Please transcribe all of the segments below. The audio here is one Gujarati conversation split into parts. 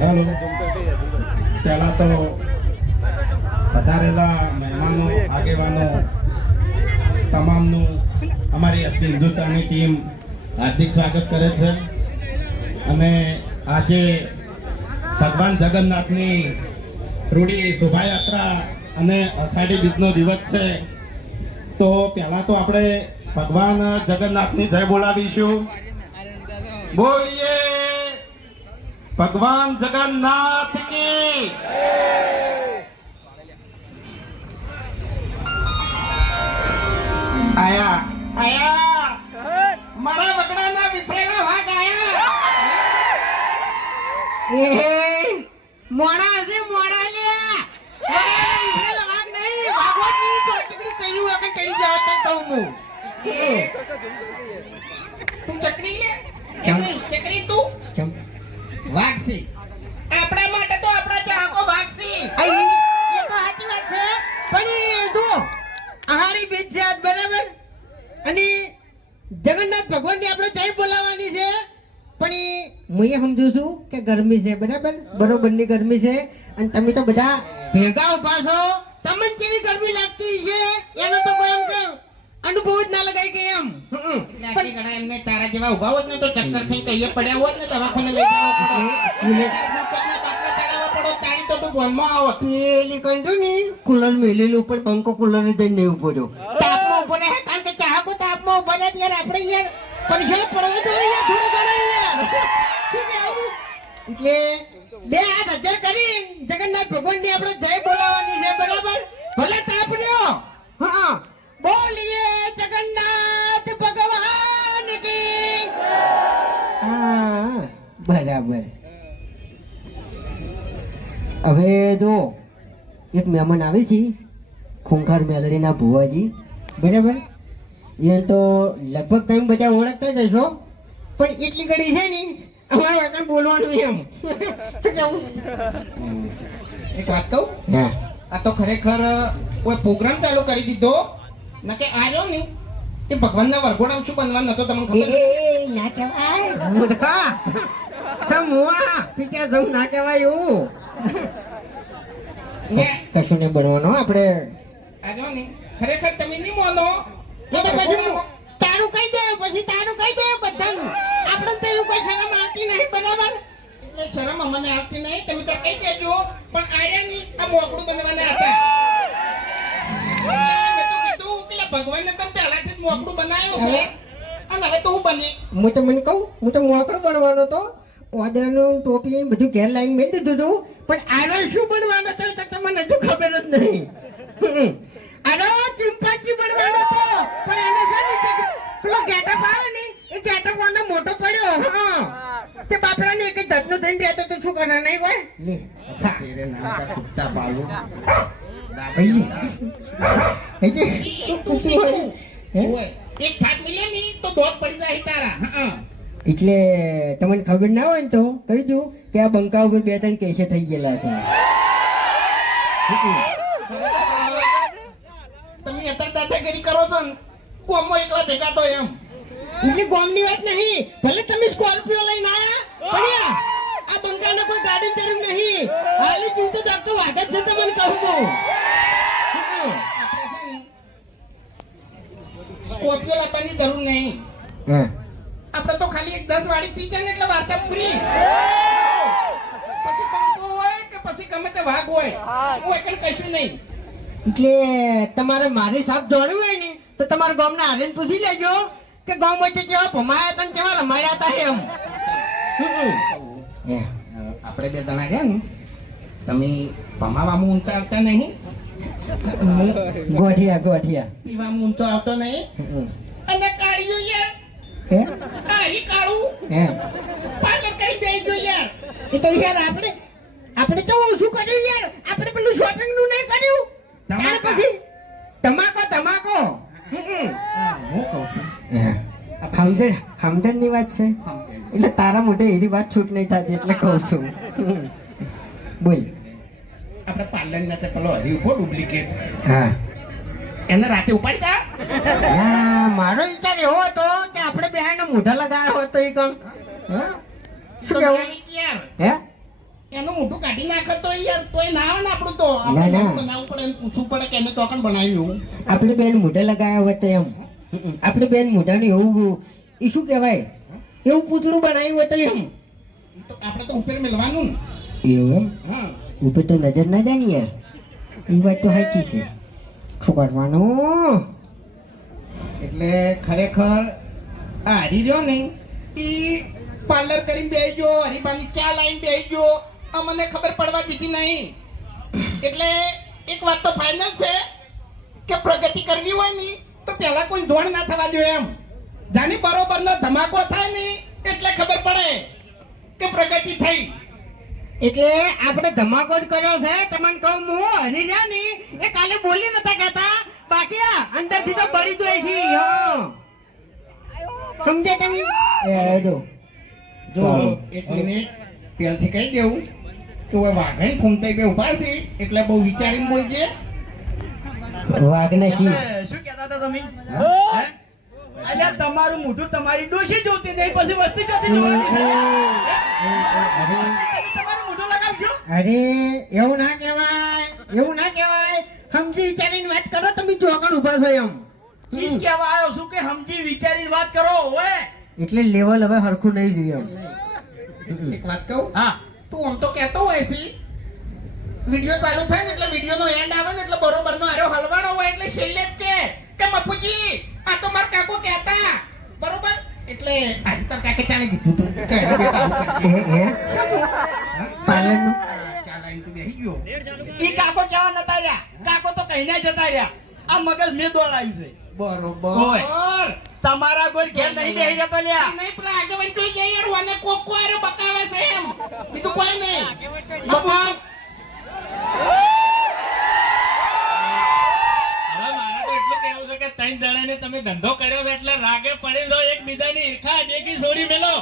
હેલો. પહેલા તો વધારેલા મહેમાનો આગેવાનો તમામનું અમારી હિન્દુસ્તાની ટીમ હાર્દિક સ્વાગત કરે છે. અને આજે ભગવાન જગન્નાથની રૂડી શોભાયાત્રા અને અષાઢી બીજનો દિવસ છે. તો પહેલા તો આપણે ભગવાન જગન્નાથની જય બોલાવીશું. બોલીએ ભગવાન જગન્નાથ કી. આયા આયા મારા વગડાના વિફરેલા વાઘ આયા. એ મોડા છે મોડા લ્યા મોડા વાગ નહીં ભાગવતની ચોટકડી કહ્યું આગળ ચડી જાવ તો કહું હું તું ચકડી લે કેમ નહીં ચકડી તું કેમ વાગસી આપણા માટે તો આપણા ચાહકો વાગસી એ તો સાચી વાત છે પણ એ જો આહારી બીજ છે આજ બરાબર અને જગન્નાથ ભગવાનની આપણે જય બોલાવવાની છે. પણ હું એ સમજુ છું કે ગરમી છે બરાબર બરોબરની ગરમી છે અને તમે તો બધા ભેગા ઉભા છો તમને કેવી ગરમી લાગતી છે એનો તો કોઈ એમ કે અનુભવ જ ના લગાય કે એમ લાઠી ગણા એમને તારા જેવા ઉભા હોત ને તો ચક્કર ખાઈ કહીએ પડ્યા હોત ને દવાખાને લઈ જવા પડો બાપને ચડાવવા પડો તાણી તો તું બોલમાં આવત. પેલી કંટુ ને કુલર મેલેલું પણ પંખો કુલર જઈને નહીં ઉભો રહ્યો તાપમાં ઉભો રહે કારણ કે ચાહકો તાપમાં ઉભા રહે ત્યારે આપણે યાર પરેશાન પડવો તો યાર થોડો ઘણો યાર શું કહેવું એટલે બે હાથ હજાર કરી જગન્નાથ ભગવાનની આપણે જય બોલાવવાની છે બરાબર ભલે તાપ રહ્યો હા બોલીએ જગન્નાથ ભગવાન કી. હા બરાબર. હવે જો એક મહેમાન આવી છે ખૂંખાર મેલડીના ભુવાજી બરાબર એને તો લગભગ તમે બધા ઓળખતા જ હશો પણ એટલી ઘડી છે ને અમારે આગળ બોલવાનું એમ શું કહેવું એક વાત કહું હા આ તો ખરેખર કોઈ પ્રોગ્રામ ચાલુ કરી દીધો ના કે આવ્યો ને તે ભગવાનના વરઘોડામાં શું બનવાનું હતો તમને એ ખબર એ ના કહેવાય મૂર્ખા તમ મુઆ પીછે જમ ના કહેવાય એવું ને કશું નહીં બનવાનું આપણે આવ્યો ને ખરેખર તમે નહીં માનો એ તો પછી તારું કહી દે પછી તારું કહી દે બધાનું આપણે તો એવું કોઈ શરમ આવતી નહીં બરાબર એટલે શરમ અમને આવતી નહીં તમે તો કહી દેજો પણ આર્યા ની આ મોકળું બનવાના હતા એટલે મેં તો કીધું કે ભગવાનને તમે પહેલાથી જ મોકળું બનાવ્યો છે અને હવે તો હું બની હું તો મને કહું હું તો મોકળો બનવાનો તો ઓદરાનું ટોપી બધું ઘેર લાઈન મેળ દીધું હતું પણ આરો શું બનવાનો હતો તો તમને હજુ ખબર જ નહીં આરો ચિંપાંજી બનવાનો હતો પણ એને છે ને જે પેલો ગેટઅપ આવે ને એ ગેટઅપ વાળો મોટો પડ્યો હા તે બાપડાને એક જ ધતનો થઈને રહેતો તો શું કરવાનું નહીં કોઈ લે તેરે નામ કા કુત્તા પાલુ ભાઈ ઓય એક થાક મિલે ની તો દોત પડી જાય તારા હા એટલે તમને ખબર ના હોય ને તો કહી દઉં કે આ બંકા ઉપર બે ત્રણ કેસે થઈ ગયેલા છે તમે અત્યારે દાદાગીરી કરો છો ને કોમમાં એકલા ભેગા તો એમ એટલે ગોમની વાત નહીં ભલે તમે સ્કોર્પિયો લઈને આયા પણ આ બંકાને કોઈ ગાડી જરૂર નહીં હાલે જીવતો જાગતો વાગ જ છે તમને કહું હું આપણે છે ને સ્કોર્પિયો લાવવાની જરૂર નહીં હા આપણે તો ખાલી એક 10 વાળી પી જાય ને એટલે વાર્તા પૂરી પછી બંકો હોય કે પછી ગમે તે વાઘ હોય હું એકલ કહીશું નહીં એટલે તમારે મારી સાપ જોડવી હોય ને તો તમારા ગામના આવીને પૂછી લેજો કે ગામમાં જેવા ભમાયા હતા ને જેવા રમાડ્યા હતા એમ આપણે બે જણા ગયા ને તમે ભમાવામાં ઊંચા આવતા નહીં ગોઠિયા ગોઠિયા પીવામાં ઊંચો આવતો નહીં અને કાઢ્યું યાર હે કાઢી કાઢું હે પાર્લર કરી દઈ ગયો યાર એ તો યાર આપણે તો ઓછું કર્યું યાર આપણે પેલું શોપિંગ નું નહીં કર્યું ત્યાર પછી તમાકો હું કહું છું સમજણ ની વાત છે એટલે તારા મોઢે એની વાત છૂટ નહીં થતી એટલે કહું છું બોલ આપણે પાર્લર ના પેલો હરી ઉભો ડુપ્લિકેટ હા એને રાતે ઉપાડી જા ના મારો વિચાર એવો હતો કે આપણે બેહાને મોઢા લગાવ્યો હતો એ કોણ શું કેવું યાર હે એનું મોઢું કાઢી નાખે તો યાર તોય ના આવે ને આપણું તો ના, આપણે ના. નવું બનાવવું પડે ને પૂછવું પડે કે એને ચોકન બનાવ્યું આપણે બેન મોઢે લગાયા હોય તો એમ આપણે બેન મોઢાને એવું એ શું કહેવાય એવું પૂતળું બનાવ્યું હોય તો એમ તો આપણે તો ઉપર મેળવાનું એવું એમ ને હા ઉપર તો નજર ના જાય ને યાર એ વાત તો સાચી છે શું કરવાનું એટલે ખરેખર આ હરી રહ્યો ને ઈ પાર્લર કરીને બેસજો હરીબાની ચા લાઈને બેસજો અમને ખબર પડવા દીધી નહીં એટલે એક વાત તો ફાઇનલ છે કે પ્રગતિ કરવી હોય ને તો પહેલા કોઈ ધોણ ના થવા દો એમ જાની બરોબરનો ધમાકો થાય ને એટલે ખબર પડે કે પ્રગતિ થઈ એટલે આપણે ધમાકો જ કર્યો છે તમને કહું હું હરી રહ્યા ને એ કાલે બોલી નતા કહેતા બાકી આ અંદરથી તો બળી જોઈ છે હા સમજે તમે એ જો જો એક મિનિટ પહેલથી કહી દેવું કે હવે વાઘણ ફૂમતાઈ બે ઉભા છે એટલે બહુ વિચારીને બોલજે વાઘને શી શું કહેતા હતા તમે હે? અલ્યા તમારું મોઢું તમારી ડોશી જોતી નહીં પછી વસ્તી જોતી તમારું મોઢું લગાવશો અરે એવું ના કહેવાય એવું ના કહેવાય સમજી વિચારીને વાત કરો તમે ચોકડ ઉભા છો એમ ઈ જ કહેવા આવ્યો છું કે સમજી વિચારીને વાત કરો ઓએ એટલે લેવલ હવે હરખું નહીં રહ્યું એક વાત કહું હા તું આમ તો કહેતો હોય છે વિડિયો ચાલુ થાય ને એટલે વિડિયોનો એન્ડ આવે ને એટલે બરોબરનો આરો હલવાણો હોય એટલે છેલ્લે જ કે મફુજી આ તો માર કાકો કહેતા બરોબર એટલે આ તાર કાકે ચાલે કીધું તું કે અરે બેટા આવું કરજે. પાર્લરનું ચાલ આઈને તું બેસી ગયો ઈ કાકો કેવા નતા રહ્યા કાકો તો કહીને જતા રહ્યા આ મગજ મેં દોડાયું છે બરોબર તમારા કોઈ ઘેર નહીં બેહી જતો લ્યા નહીં પેલા આગેવાન જોઈ જાય યાર વાને કોક કો આરે બકાવે છે એમ બીજું કોઈ નહીં બકાવ. હવે મારે તો એટલું કહેવું છે કે ત્રણ જણાને તમે ધંધો કર્યો છે એટલે રાગે પડી લો એકબીજાની ઈર્ખા દેખી છોડી મેલો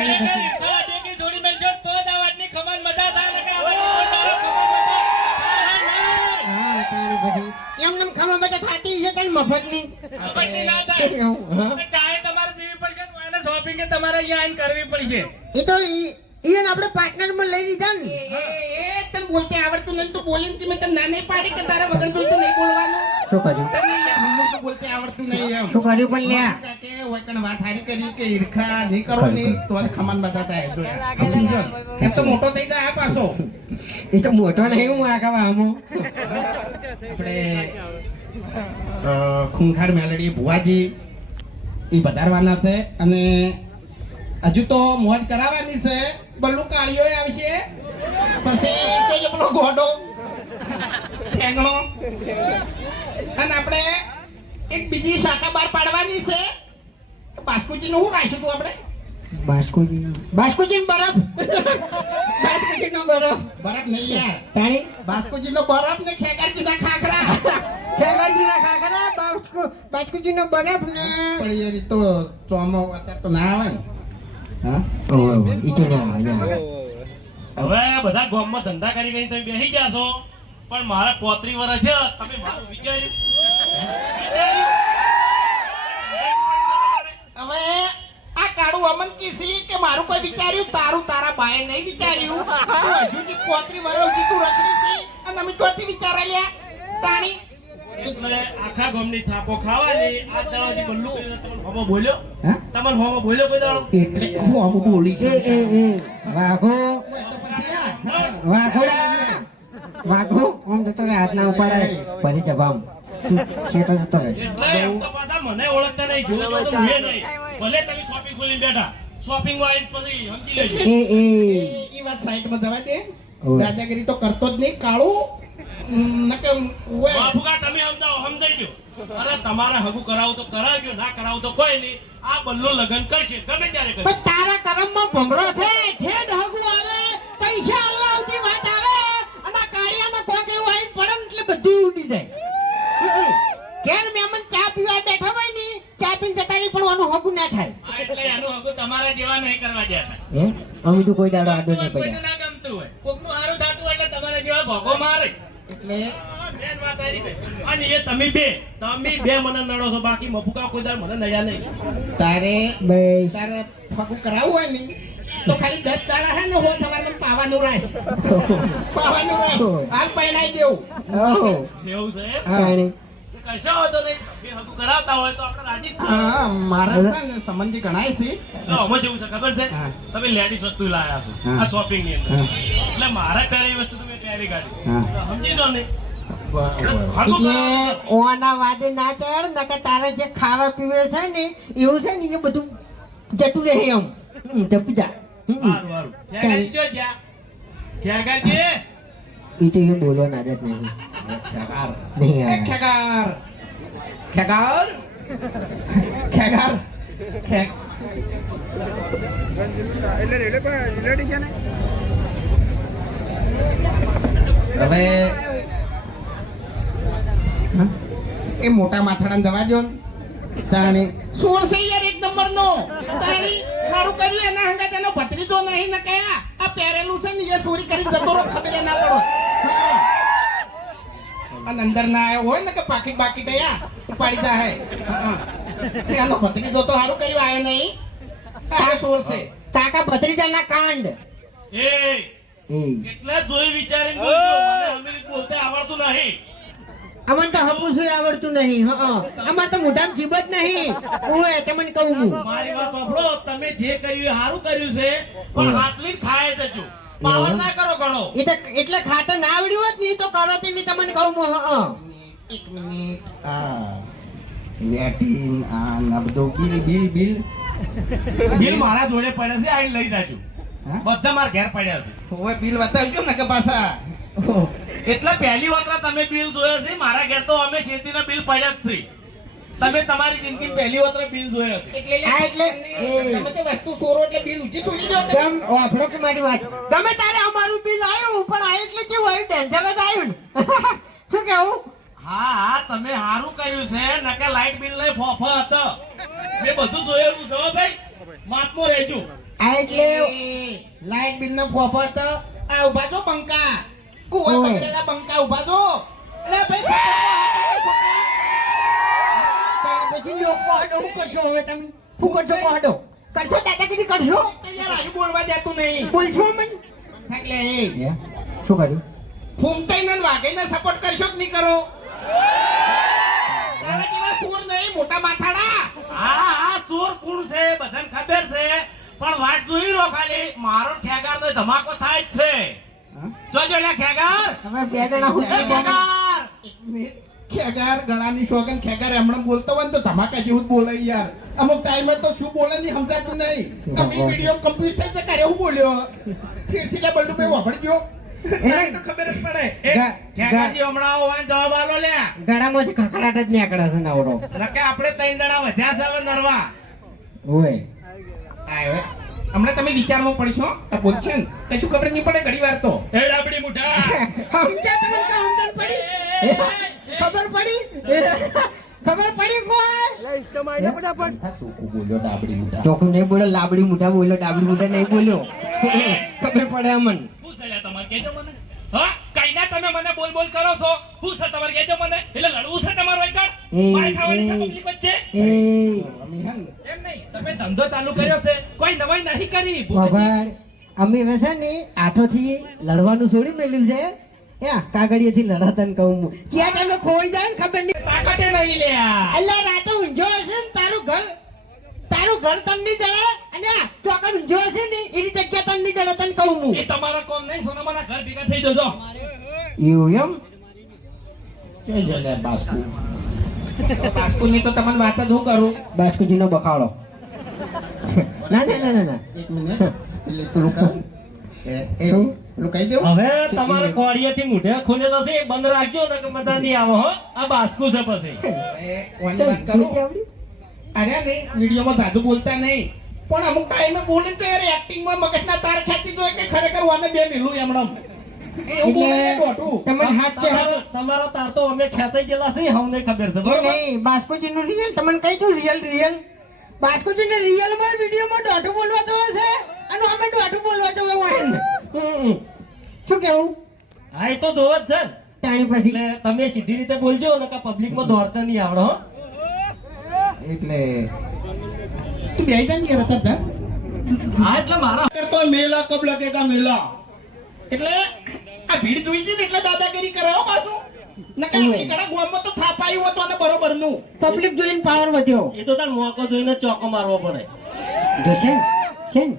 ઈર્ખા દેખી છોડી મેલશો તો જ આ વાતની ખબર મજા થાય ને કે આ વાતની કોઈ દાડો ખબર મજા થાય. હા તારી બધી એમ નેમ ખબર બધા થાતી છે કઈ મફતની ખબરની ના થાય. હા. તો ચાય તમારે પીવી પડશે તો એને શોપિંગ તમારે અહીંયા આવીને કરવી પડશે. એ તો ઈયન આપણે પાર્ટનરમાં લઈ લીધા ને એ તને બોલતે આવડતું નહીં તો બોલીને કે મેં તને ના નહીં પાડી કે તારા વગર જોઈતું નહીં બોલવાનું શું કર્યું તને યાર હમણાં તો બોલતે આવડતું નહીં એમ શું કર્યું પણ લ્યા કે હોય કણ વાત હારી કરી કે ઈર્ખા નહીં કરો ને તો જ ખમાન બધા થાય જો યાર. સમજો એમ તો મોટો થઈ જાય આ પાછો એ તો મોટો નહીં હું આગળ આમો આપણે ખૂંખાર મેલડી ભુવાજી એ વધારવાના છે અને હજુ તો મોજ કરાવવાની છે બલ્લુ કાળીઓ આવશે પછી કોઈ પેલો ઘોડો ઠેંગણો અને આપણે એક બીજી શાખા બહાર પાડવાની છે બાસ્કુજી નું શું રાખ્યું તું આપણે બાસ્કુજી બરફ બાસ્કુજી નો બરફ બરફ નહીં યાર તાણી બાસ્કુજી નો બરફ ને ખેગારજી ના ખાખરા ખેગાજી ના ખાખરા બાસ્કુજી નો બરફ ને પણ યાર ઈ તો ચોમો અત્યારે તો ના આવે ને હા ઓય ઈ તો ના આવે હવે બધા ગામમાં ધંધા કરી કરીને તમે બેસી ગયા છો પણ મારા 35 વર્ષ છે તમે મારું વિચાર્યું હવે આ કાળું અમન કીધી કે મારું કોઈ વિચાર્યું તારું તારા બાએ નહીં વિચાર્યું તું હજુ જે 35 વર્ષ સુધી તું રખડી હતી અને અમે ચોથી વિચારા લ્યા તાણી એટલે આખા ગામની થાપો ખાવાની આ દાડાથી બલ્લુ હોમો બોલ્યો હા? તમને હોમો બોલ્યો કોઈ દાડો એટલે હું અમુક બોલી છે એ વાઘો તો પછી યાર વાઘોડા વાઘો આમ જતો રે હાથ ના ઉપાડે ફરી જવામ છેટો જતો રે એટલે એમ તો પાછા મને ઓળખતા નહીં જોયો તો હું નહીં ભલે તમે શોપિંગ ખોલીને બેઠા શોપિંગ વાઈન પછી સમજી લેજો એ વાત સાઈડમાં જવા દે ઓય. દાદાગીરી તો કરતો જ નહીં કાળું નકે ઓય બાપુકા તમે સમજાવો સમજાઈ ગયો અરે તમારે હગું કરાવું તો કરાવજો ના કરાવું તો કોઈ નહીં આ બલ્લો લગન કરશે ગમે ત્યારે કરશે પણ તારા કરમમાં ભમરો છે ઠેડ હગું આવે પૈસા આલવા આવતી વાત આવે અને આ કાળિયાના કોક એવું આવીને પડે ને એટલે બધું ઉડી જાય ઘેર મહેમાન ચા પીવા બેઠા હોય ને ચા પીને જતા નહીં પણ આનું હગું ના થાય હા, એટલે એનું હગું તમારા જેવા નહીં કરવા દેતા હે અમે તો કોઈ દાડો આડો નહીં કોઈને પડ્યા ના ગમતું હોય કોકનું હારું થતું હોય એટલે તમારા જેવા ભોગો મારે એટલે મેન વાત આ રહી છે. અને એ તમે બે મને નડો છો બાકી મફુકા કોઈ દાડ મને નડ્યા નહીં તારે બસ તારે ફગું કરાવવું હોય ને તો ખાલી 10 દાડા હે ને હો સવારમાં પાવાનું રાખ. પાવાનું રાખ. હાલ પહેરાઈ દેવું. ઓહો એવું છે એમ? તાણી કશો વાંધો નહીં. તમે હગું કરાવતા હોય તો આપણે રાજી જ છીએ. હા મારા છે ને સંબંધી ઘણાય છે. તો આમાં જેવું છે ખબર છે હા. તમે લેડીઝ વસ્તુ લાયા છો હા. આ શોપિંગ ની અંદર હા. એટલે મારા પહેરેલી વસ્તુ તમે પહેરી કાઢી હા. તો સમજી દો ને બરાબર. હગું એટલે કરાવો. ઓના વાદે ના ચડ નકર તારે જે ખાવા પીવે છે ને એવું છે ને એ બધું જતું રહે એમ જપી જા સારું સારું ક્યાં જો જ્યાં ક્યાં ગાજી એ તો એ બોલવાની આદત નહીં ખેગાર. નહીં એ આવે. ખેગાર. ખેગાર. ખેગાર. ખે- હવે હા? એ મોટા માથાડાને જવા દો ને. તાણી સોળ છે યાર એક નંબર નો. તાણી મારું કર્યું એના હંગાત એનો ભત્રીજો નહીં ને કયા આ પહેરેલું છે ને એ ચોરી કરી જતો રહો ખબર ના પડો. હા. અને અંદર ના આવ્યો હોય ને કે પાકીટ બાકીટ આયા ઉપાડી જાય. હા. એનો ભત્રીજો તો સારું કર્યું આવે નહીં. આ સોળ છે. કાકા ભત્રીજાના કાંડ એ એ એટલે જોઈ વિચારીને બોલજો મને અમેરિક બોલતા આવડતું નહીં અમને તો હપુસું આવડતું નહીં અમારે તો મોઢામાં જીભ જ નહીં ઓય તમને કહું હું મારી વાત સાંભળો તમે જે કર્યું એ સારું કર્યું છે પણ હાથવી ખાય જજો પાવર ના કરો ઘણો એ તો એટલે ખાતર ના આવડ્યું હોત ને ઈ તો કરો તે બી તમને કહું હું એક મિનિટ આ લેટિન આ નબદો બિલ બિલ બિલ બિલ મારા જોડે પડે છે આઈ લઈ જાજો હા? બધા મારા ઘેર પડ્યા છે ઓય બિલ બતાવજો ને કે પાછા એટલે પહેલી વખત તમે બિલ જોયો છે મારા ઘેર તો અમે શેતીના બિલ પડ્યા જ છે તમે તમારી જિંદગી પહેલી વખત બિલ જોયો છે હા, એટલે તમે તો વસ્તુ સોરો એટલે બિલ ઊંચી છોડી દો તમે. કેમ ઓફરો કે મારી વાત ગમે તારે અમારું બિલ આવ્યું પણ આ એટલે કેવું આવ્યું ડેન્જર જ આવ્યું ને શું કેવું હા હા તમે સારું કર્યું છે નકે લાઈટ બિલ લઈ ફોફો હતો મેં બધું જોયેલું છે હો ભાઈ માપમાં રહેજો આ એટલે લાઈટ બિલ નો ફોફત આ ઉભા છો બંકા ઓય ઓય. પકડેલા બંકા ઉભા છો એટલે ભાઈ પછી લોકો આડો શું કરશો હવે તમે શું કરશો આડો કરશો દાદાગીરી કરશો યાર આજુ બોલવા દેતું નહીં બોલશો મને એટલે એ શું કર્યું ફૂમતાઈને ને વાઘઈને સપોર્ટ કરશો કે નહીં કરો તારા જેવા ચોર નહીં મોટા માથાડા હા હા ચોર કોણ છે બધાને ખબર છે પણ વાત જોઈ લો ખાલી મારો ખેગાર તો ધમાકો થાય જ છે જોજો લે ખેગાર તમે બે જણા હું એ ખેગાર એક મિનિટ. ખેગાર ગળાની સોગન ખેગાર હમણાં બોલતો હોય ને તો ધમાકા જેવું જ બોલે યાર અમુક ટાઈમે તો શું બોલે નહીં સમજાતું નહીં તમે વિડીયો કમ્પ્લીટ થઈ જાય કરે હું બોલ્યો ફેરથી લે બલ્ડુ ભાઈ વાપરજો એને તો ખબર જ પડે એ ખેગારજી હમણાં આવો હોય ને જવાબ આલો લે ગળામાંથી ખખડાટ જ નીકળે છે નવરો નકે આપણે 3 જણા વધ્યા છે હવે નરવા ઓય આયો હમણાં તમે વિચારમાં પડશો તો બોલશે ને કશું ખબર નહીં પડે ઘડી વાર તો એ ડાબડી મુઠા સમજ્યા તમને કે સમજણ પડી ખબર પડી ખબર પડી કોઈ તું બોલ્યો ડાબડી મોટા ચોખ્ખું નહીં બોલો લાબડી મુઠા બોલ્યો ડાબડી મુઠા નહીં બોલ્યો ખબર પડે અમન શું છે લ્યા તમારે કહેજો મને હા કઈના તમે મને બોલ બોલ કરો છો શું છે તમારે કહેજો મને એટલે લડવું છે તમારો એકડ માર ખાવાની છે પબ્લિક વચ્ચે એ એમ નહીં તમે ધંધો ચાલુ કર્યો છે કોઈ નવાઈ નહીં કરી ખબર અમે હવે છે ને હાથોથી લડવાનું છોડી મેલ્યું છે કાગળિયેથી લડાતા ને કહું હું ક્યાં ટાઈમે ખોઈ જાય ને ખબર નહીં તાકાતે નહીં લ્યા અલ્લા રાતે ઊંઝો હશે ને તારું ઘર તન નહીં જડે અને આ ચોકડ ઊંઝો હશે ને એની જગ્યા તન નહીં જડે તને કહું હું એ તમારા કોમ નહીં સોનામાના ઘર ભેગા થઈ જજો એવું એમ કે જલે બાસ્કુ બાસ્કુ ની તો તમને વાત જ હું કરું બાસ્કુજીનો બખાડો ના ના ના ના ના એક મિનિટ એટલે તું કહું એ કહી દઉં હવે તમારે કોળિયાથી મૂઢે ખુલેલો છે એ બંધ રાખજો ને કે મજા નહીં આવો હો આ બાસ્કુ છે પછી ઓની વાત કરું અરે નહીં વિડીયોમાં દાદુ બોલતા નહીં પણ અમુક ટાઈમે બોલે તો યાર એક્ટિંગમાં મગજના તાર ખેંચી દો કે ખરેખર વાને બે મિલું એમણમ એવું બોલે દોઢું તમારે હાથ છે તમારા તાર તો અમે ખેંચાઈ ગયેલા છે હમને ખબર છે એ બરોબર નહીં બાસ્કુજીનું રિયલ તમને કહી દઉં રિયલ બાસ્કુજીને રિયલમાં વિડીયોમાં દોઢું બોલવા જવો છે અને અમે દોઢું બોલવા જવો હોય ને શું કેવું હા એ તો જોવ જ છે ને. તાણી પછી એટલે તમે સીધી રીતે બોલજો ને કે પબ્લિકમાં દોડતા નહીં આવડો હો એટલે તું બેહી જા ને યાર હતા હા એટલે મારા કરતો મેલા કબ લગેગા મેલા. એટલે આ ભીડ જોઈ છે ને એટલે દાદાગીરી કરે હો પાછું. નકર આપણી ઘણા ગામમાં તો થાપ આવ્યું હતું અને બરોબરનું. પબ્લિક જોઈને પાવર વધ્યો એ તો તાર મોકો જોઈને ચોકો મારવો પડે. જોશે ને? છે ને?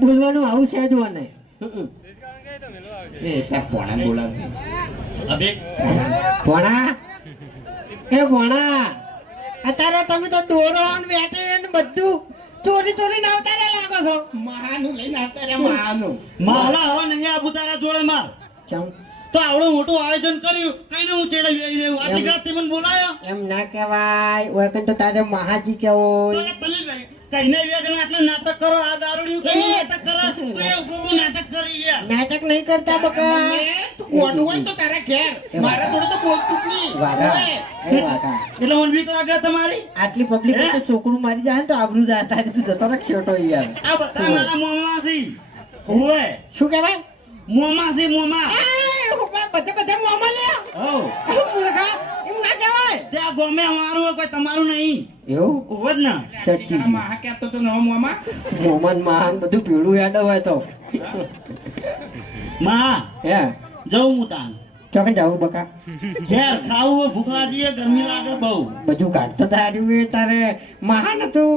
બોલવાનું આવું છે જ મને. એ ત્યાં પોણા બોલાવે. અબે ભણા એ ભણા અત્યારે તમે તો દોરો ને વેટે ને બધું ચોરી ચોરી ના આવતા લાગો છો. મહાનું લઈને આવતા રહ્યા મહાનું. માલા હવા નહીં આબુ તારા જોડે માર. ચમ તો આવડું મોટું આયોજન કર્યું કઈને હું ચેડાવી આવી રહ્યું આટલી ઘણા મને બોલાયો એમ ના કહેવાય ઓય કન તો તારે મહાજી કેવો તો તમે કઈને વેગણ આટલે નાટક કરો આ દારૂડિયું કઈ નાટક કરો તો એ ઉભું નાટક કરી યાર. નાટક નહીં કરતા બકા. તું ગોડું હોય તો તારા ઘેર. મારા જોડે તો બોલતું જ નહીં. વાઘા ઓય. એ વાઘા એટલે મને બીક લાગે તમારી. આટલી પબ્લિક તો છોકરું મારી જાય ને તો આબરૂ જાય તારી તું જતો રાખ છોટો યાર. આ બધા મારા મોમાં છે. હોવે શું કહેવાય મોમાં છે મોમાં. બધે બધે મોમાં લે હો મૂર્ખા એમ ના કહેવાય. ત્યાં ગોમે અમારું હોય કોઈ તમારું નહીં. એવું હોવે જ ને. સચ્ચી તારા મહા કહેતો તો નવો મોમાં. મોમન મહાન બધું પીળું યાદ હોય તો માં હે જવું હું તાન ચોકન જાવું બકા ઘેર ખાવું હોય ભૂખ લાગી છે, ગરમી લાગે બહુ બધું કાઢતો તારી તારે મહાન હતું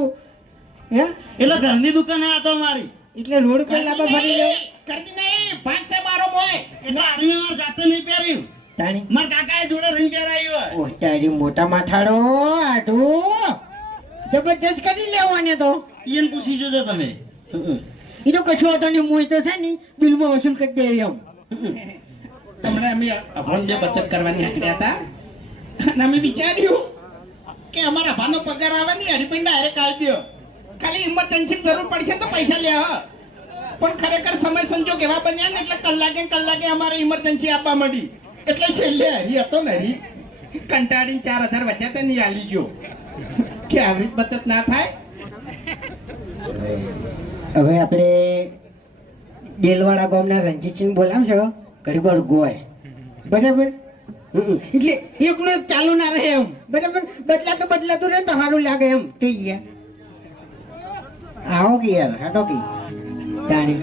હે એટલે ઘરની દુકાને આ તો મારી. એટલે રોડ કોઈ લાંબા ભરી લો કરતી નહીં. ભાગ છે મારો મોય. એટલે આર્મી માર જાતે નહીં પહેર્યું. તાણી માર કાકાએ જોડે રહીને પહેરાયું હોય. ઓહ તારી મોટા માથાડો આટું જબરજસ્ત કરી લેવાને તો ઈયન પૂછી જોજો તમે. એ તો કશું હતો ને હું તો છે ને બિલમાં વસૂલ કરી દે એમ તમને અમે અભણ બે બચત કરવાની આંકડ્યા હતા અને અમે વિચાર્યું કે અમારા અભાનો પગાર આવે ને હરીપણ ડાયરેક્ટ આવી દો. ખાલી ઇમરજન્સી જરૂર પડશે તો પૈસા લે હ. પણ ખરેખર સમય સંજોગ એવા બન્યા ને એટલે કલાકે અમારે ઇમરજન્સી આપવા માંડી. એટલે છેલ્લે હરી હતો ને હરી કંટાળીને 4000 વધ્યા હતા ને આલી ગયો કે આવી રીત બચત ના થાય. હવે આપણે ડેલવાડા ગામના રણજીતસિંહ બોલાવશો ઘડી વાર ગોય બરાબર એટલે એકલું એક ચાલુ ના રહે એમ બરાબર બદલાતું રહે ને તો સારું લાગે એમ થઈ ગયા આવો કે યાર હાટો કે તાણી